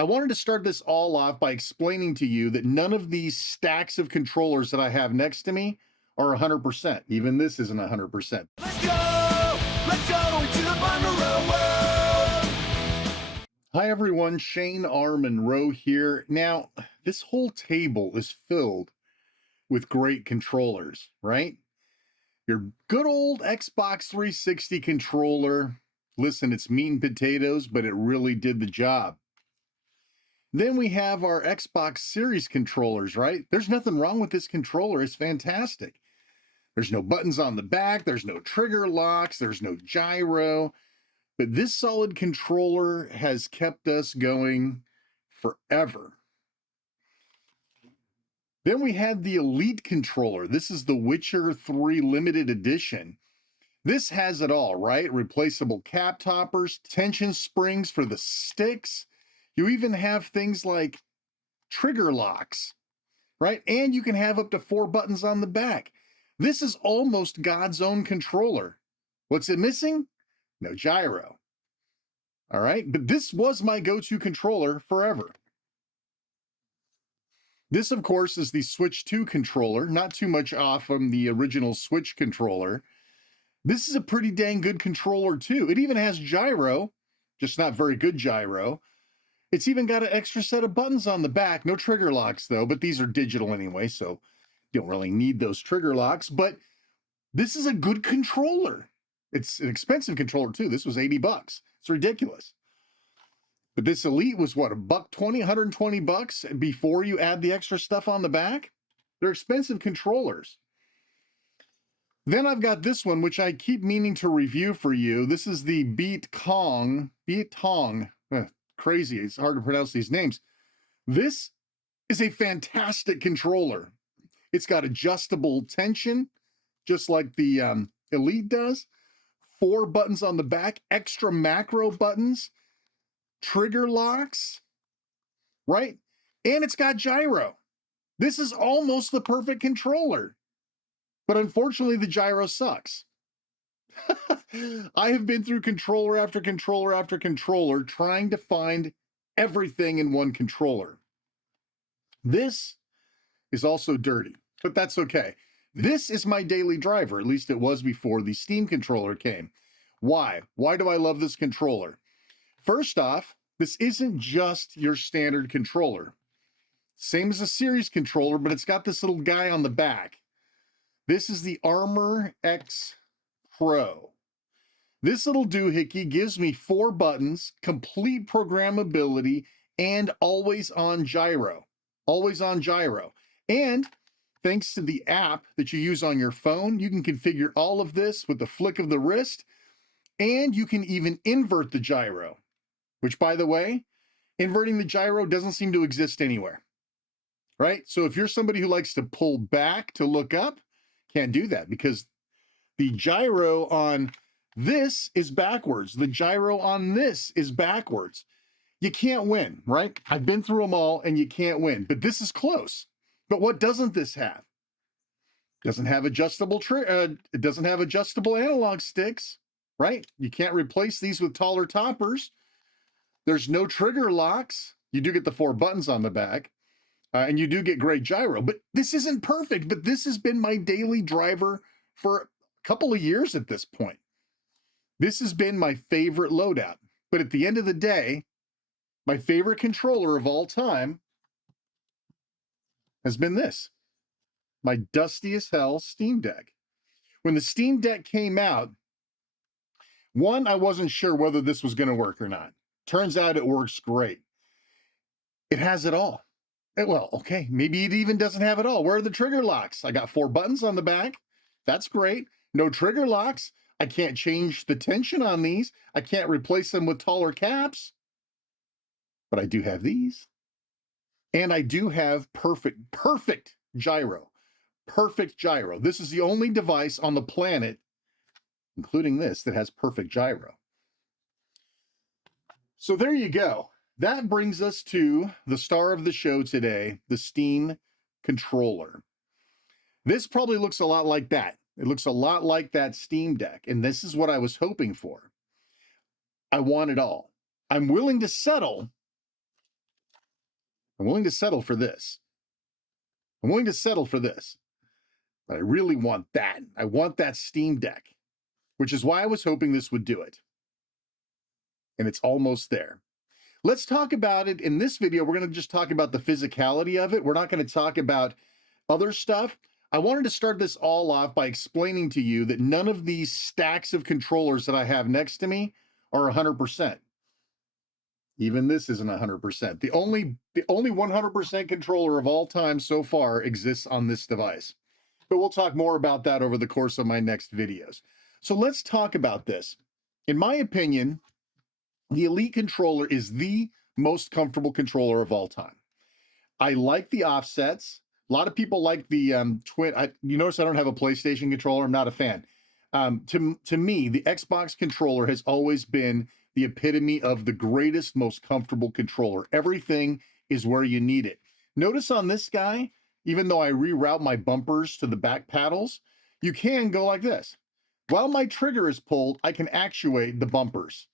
I wanted to start this all off by explaining to you that none of these stacks of controllers that I have next to me are 100%. Even this isn't 100%. Let's go into the Monroe world. Hi everyone, Shane R. Monroe here. Now, this whole table is filled with great controllers, right? Your good old Xbox 360 controller. Listen, it's meat and potatoes, but it really did the job. Then we have our Xbox Series controllers, right? There's nothing wrong with this controller. It's fantastic. There's no buttons on the back. There's no trigger locks. There's no gyro. But this solid controller has kept us going forever. Then we had the Elite controller. This is the Witcher 3 limited edition. This has it all, right? Replaceable cap toppers, tension springs for the sticks. You even have things like trigger locks, right? And you can have up to 4 buttons on the back. This is almost God's own controller. What's it missing? No gyro. All right, but this was my go-to controller forever. This, of course, is the Switch 2 controller, not too much off from the original Switch controller. This is a pretty dang good controller, too. It even has gyro, just not very good gyro. It's even got an extra set of buttons on the back. No trigger locks, though, but these are digital anyway, so you don't really need those trigger locks. But this is a good controller. It's an expensive controller, too. This was $80. It's ridiculous. But this Elite was what, $120, $120 before you add the extra stuff on the back? They're expensive controllers. Then I've got this one, which I keep meaning to review for you. This is the Beat Tong. Crazy, it's hard to pronounce these names. This is a fantastic controller. It's got adjustable tension, just like the Elite does. 4 buttons on the back, extra macro buttons, trigger locks, right? And it's got gyro. This is almost the perfect controller. But unfortunately, the gyro sucks. I have been through controller after controller after controller trying to find everything in one controller. This is also dirty, but that's okay. This is my daily driver, at least it was before the Steam controller came. Why? Why do I love this controller? First off, this isn't just your standard controller. Same as a Series controller, but it's got this little guy on the back. This is the Armor X Pro. This little doohickey gives me 4 buttons, complete programmability, and always on gyro. Always on gyro. And thanks to the app that you use on your phone, you can configure all of this with the flick of the wrist, and you can even invert the gyro, which, by the way, inverting the gyro doesn't seem to exist anywhere, right? So if you're somebody who likes to pull back to look up, can't do that because the gyro on this is backwards. The gyro on this is backwards. You can't win, right? I've been through them all and you can't win, but this is close. But what doesn't this have? Doesn't have adjustable it doesn't have adjustable analog sticks, right? You can't replace these with taller toppers. There's no trigger locks. You do get the 4 buttons on the back. And you do get great gyro, but this isn't perfect, but this has been my daily driver for a couple of years at this point. This has been my favorite loadout, but at the end of the day, my favorite controller of all time has been this, my dusty as hell Steam Deck. When the Steam Deck came out, one, I wasn't sure whether this was going to work or not. Turns out it works great. It has it all. Well, okay, maybe it even doesn't have it all. Where are the trigger locks? I got 4 buttons on the back. That's great. No trigger locks. I can't change the tension on these. I can't replace them with taller caps. But I do have these. And I do have perfect gyro. Perfect gyro. This is the only device on the planet, including this, that has perfect gyro. So there you go. That brings us to the star of the show today, the Steam controller. This probably looks a lot like that. It looks a lot like that Steam Deck, and this is what I was hoping for. I want it all. I'm willing to settle I'm willing to settle for this. I'm willing to settle for this. But I really want that. I want that Steam Deck, which is why I was hoping this would do it. And it's almost there. Let's talk about it. In this video, we're going to just talk about the physicality of it. We're not going to talk about other stuff. I wanted to start this all off by explaining to you that none of these stacks of controllers that I have next to me are 100%. Even this isn't 100%. The only 100% controller of all time so far exists on this device. But we'll talk more about that over the course of my next videos. So let's talk about this. In my opinion, the Elite controller is the most comfortable controller of all time. I like the offsets. A lot of people like the twin. You notice I don't have a PlayStation controller. I'm not a fan. To me, the Xbox controller has always been the epitome of the greatest, most comfortable controller. Everything is where you need it. Notice on this guy, even though I reroute my bumpers to the back paddles, you can go like this. While my trigger is pulled, I can actuate the bumpers.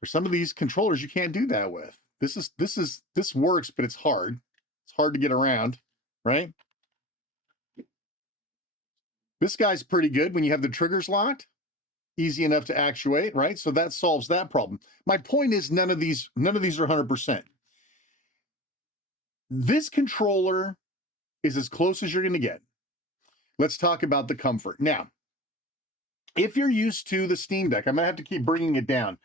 For some of these controllers, you can't do that with. This works, but it's hard. It's hard to get around, right? This guy's pretty good when you have the triggers locked. Easy enough to actuate, right? So that solves that problem. My point is none of these are 100%. This controller is as close as you're going to get. Let's talk about the comfort. Now, if you're used to the Steam Deck, I'm going to have to keep bringing it down.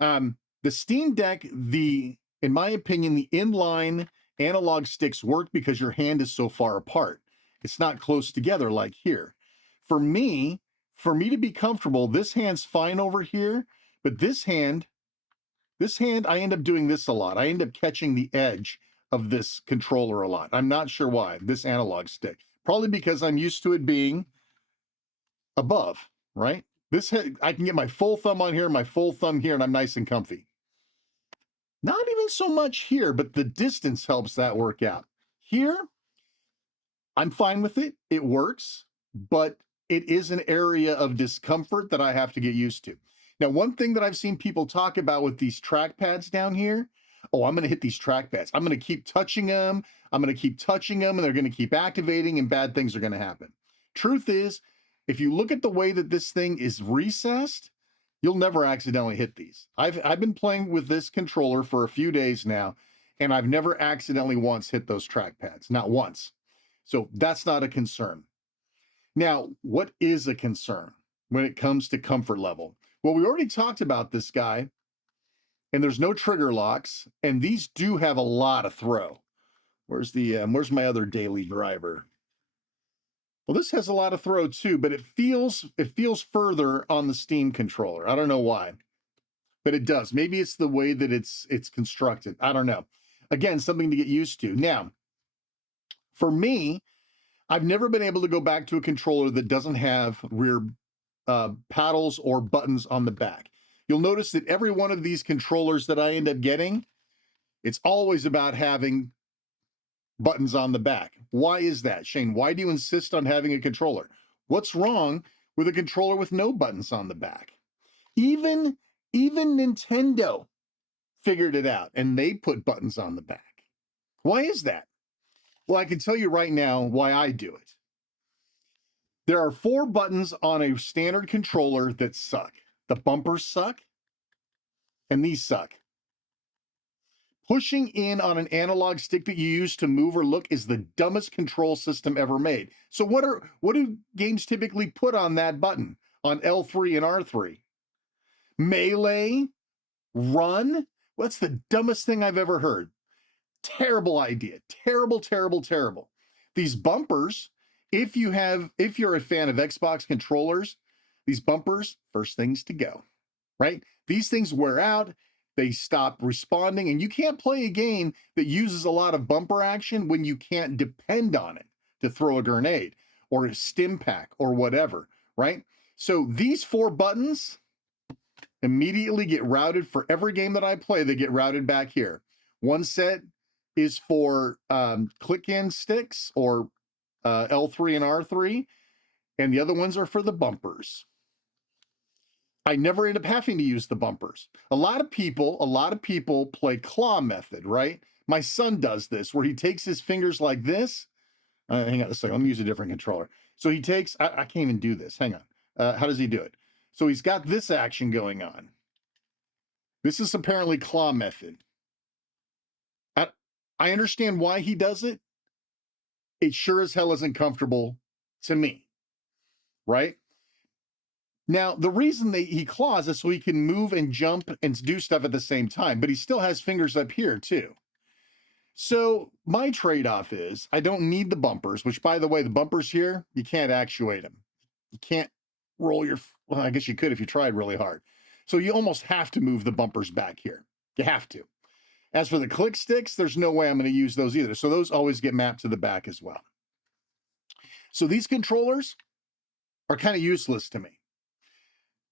The Steam Deck, in my opinion, the inline analog sticks work because your hand is so far apart. It's not close together like here. For me to be comfortable, this hand's fine over here, but this hand, I end up doing this a lot. I end up catching the edge of this controller a lot. I'm not sure why, this analog stick. Probably because I'm used to it being above, right? I can get my full thumb on here, my full thumb here, and I'm nice and comfy. Not even so much here, but the distance helps that work out. Here, I'm fine with it. It works, but it is an area of discomfort that I have to get used to. Now, one thing that I've seen people talk about with these trackpads down here, oh, I'm going to hit these trackpads. I'm going to keep touching them. I'm going to keep touching them, and they're going to keep activating, and bad things are going to happen. Truth is, if you look at the way that this thing is recessed, you'll never accidentally hit these. I've been playing with this controller for a few days now, and I've never accidentally once hit those trackpads, not once. So that's not a concern. Now, what is a concern when it comes to comfort level? Well, we already talked about this guy, and there's no trigger locks, and these do have a lot of throw. Where's my other daily driver? Well, this has a lot of throw too, but it feels further on the Steam controller. I don't know why, but it does. Maybe it's the way that it's constructed. I don't know. Again, something to get used to. Now, for me, I've never been able to go back to a controller that doesn't have rear paddles or buttons on the back. You'll notice that every one of these controllers that I end up getting, it's always about having buttons on the back. Why is that, Shane? Why do you insist on having a controller? What's wrong with a controller with no buttons on the back? Even Nintendo figured it out, and they put buttons on the back. Why is that? Well, I can tell you right now why I do it. There are 4 buttons on a standard controller that suck. The bumpers suck, and these suck. Pushing in on an analog stick that you use to move or look is the dumbest control system ever made. So what do games typically put on that button, on L3 and R3? Melee? Run? What's the dumbest thing I've ever heard? Terrible idea. Terrible, terrible, terrible. These bumpers, if you're a fan of Xbox controllers, these bumpers, first things to go, right? These things wear out. They stop responding, and you can't play a game that uses a lot of bumper action when you can't depend on it to throw a grenade or a stim pack or whatever, right? So these 4 buttons immediately get routed for every game that I play. They get routed back here. One set is for click-in sticks or L3 and R3, and the other ones are for the bumpers. I never end up having to use the bumpers. A lot of people play claw method, right? My son does this where he takes his fingers like this. Hang on a second. Let me use a different controller. So he takes, I can't even do this. Hang on. How does he do it? So he's got this action going on. This is apparently claw method. I understand why he does it. It sure as hell isn't comfortable to me, right? Now, the reason he claws is so he can move and jump and do stuff at the same time, but he still has fingers up here too. So my trade-off is I don't need the bumpers, which, by the way, the bumpers here, you can't actuate them. You can't roll your, well, I guess you could if you tried really hard. So you almost have to move the bumpers back here. You have to. As for the click sticks, there's no way I'm going to use those either. So those always get mapped to the back as well. So these controllers are kind of useless to me.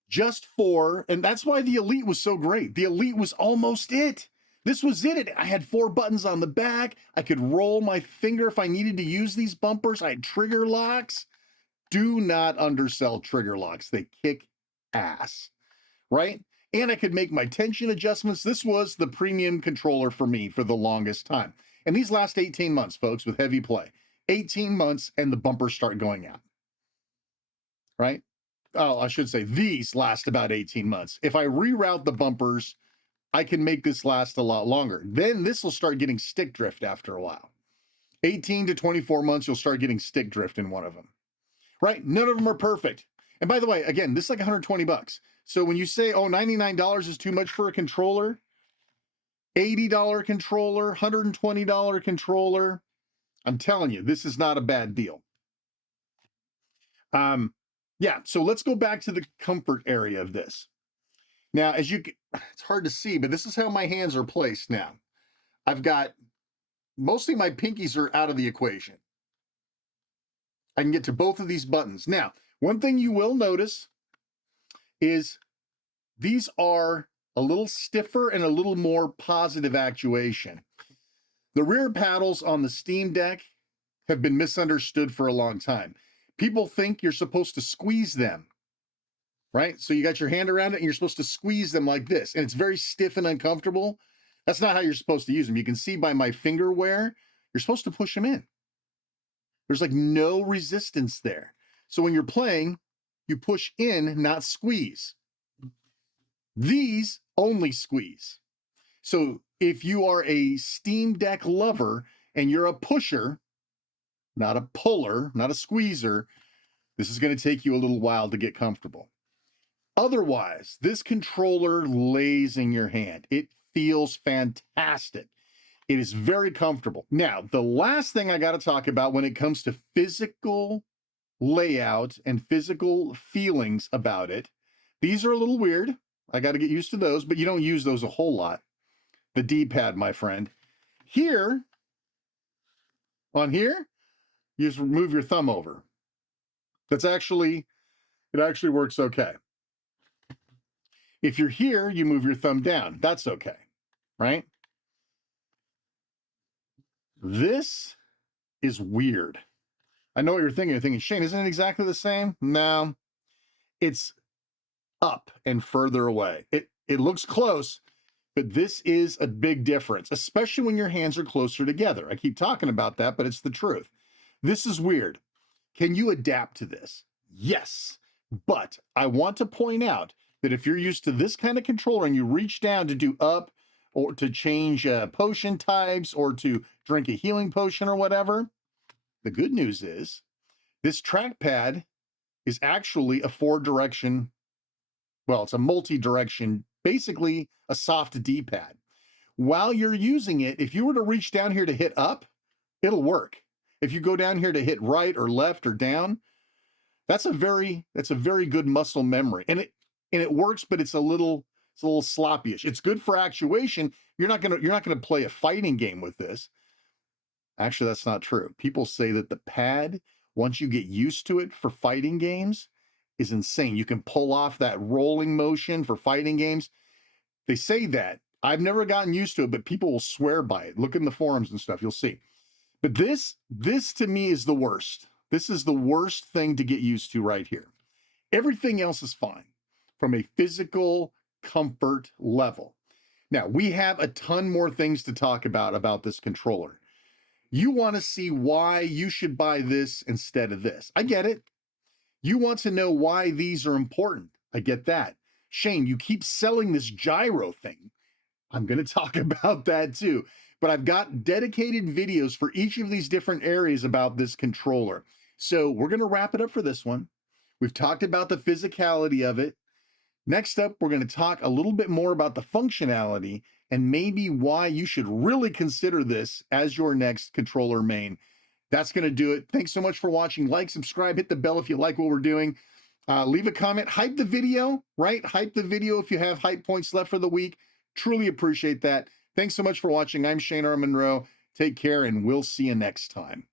Just for, and that's why the Elite was so great. The Elite was almost it. This was it. I had 4 buttons on the back. I could roll my finger if I needed to use these bumpers. I had trigger locks. Do not undersell trigger locks. They kick ass, right? And I could make my tension adjustments. This was the premium controller for me for the longest time. And these last 18 months, folks, with heavy play, 18 months and the bumpers start going out, right? Oh, I should say these last about 18 months. If I reroute the bumpers, I can make this last a lot longer. Then this will start getting stick drift after a while. 18 to 24 months, you'll start getting stick drift in one of them, right? None of them are perfect. And by the way, again, this is like 120 bucks. So when you say, oh, $99 is too much for a controller, $80 controller, $120 controller, I'm telling you, this is not a bad deal. Yeah, so let's go back to the comfort area of this. Now, as you, it's hard to see, but this is how my hands are placed now. I've got, mostly my pinkies are out of the equation. I can get to both of these buttons. Now, one thing you will notice is these are a little stiffer and a little more positive actuation. The rear paddles on the Steam Deck have been misunderstood for a long time. People think you're supposed to squeeze them, right? So you got your hand around it and you're supposed to squeeze them like this, and it's very stiff and uncomfortable. That's not how you're supposed to use them. You can see by my finger wear, you're supposed to push them in. There's like no resistance there. So when you're playing, you push in, not squeeze. These only squeeze. So if you are a Steam Deck lover and you're a pusher, not a puller, not a squeezer, this is going to take you a little while to get comfortable. Otherwise, this controller lays in your hand. It feels fantastic. It is very comfortable. Now, the last thing I got to talk about when it comes to physical layout and physical feelings about it, these are a little weird. I got to get used to those, but you don't use those a whole lot. The D-pad, my friend. Here, on here, you just move your thumb over. It actually works okay. If you're here, you move your thumb down. That's okay, right? This is weird. I know what you're thinking. You're thinking, Shane, isn't it exactly the same? No, it's up and further away. It looks close, but this is a big difference, especially when your hands are closer together. I keep talking about that, but it's the truth. This is weird. Can you adapt to this? Yes, but I want to point out that if you're used to this kind of controller and you reach down to do up or to change potion types or to drink a healing potion or whatever, the good news is this trackpad is actually a 4-direction, well, it's a multi-direction, basically a soft D-pad. While you're using it, if you were to reach down here to hit up, it'll work. If you go down here to hit right or left or down, that's a very good muscle memory. And it works, but it's a little sloppy-ish. It's good for actuation. You're not gonna play a fighting game with this. Actually, that's not true. People say that the pad, once you get used to it for fighting games, is insane. You can pull off that rolling motion for fighting games. They say that. I've never gotten used to it, but people will swear by it. Look in the forums and stuff, you'll see. But this to me is the worst. This is the worst thing to get used to right here. Everything else is fine. from a physical comfort level. Now, we have a ton more things to talk about this controller. You want to see why you should buy this instead of this. I get it. You want to know why these are important. I get that. Shane, you keep selling this gyro thing. I'm going to talk about that too. But I've got dedicated videos for each of these different areas about this controller. So we're going to wrap it up for this one. We've talked about the physicality of it. Next up, we're going to talk a little bit more about the functionality and maybe why you should really consider this as your next controller main. That's going to do it. Thanks so much for watching. Like, subscribe, hit the bell if you like what we're doing. Leave a comment, hype the video, right? Hype the video if you have hype points left for the week. Truly appreciate that. Thanks so much for watching. I'm Shane R. Monroe. Take care, and we'll see you next time.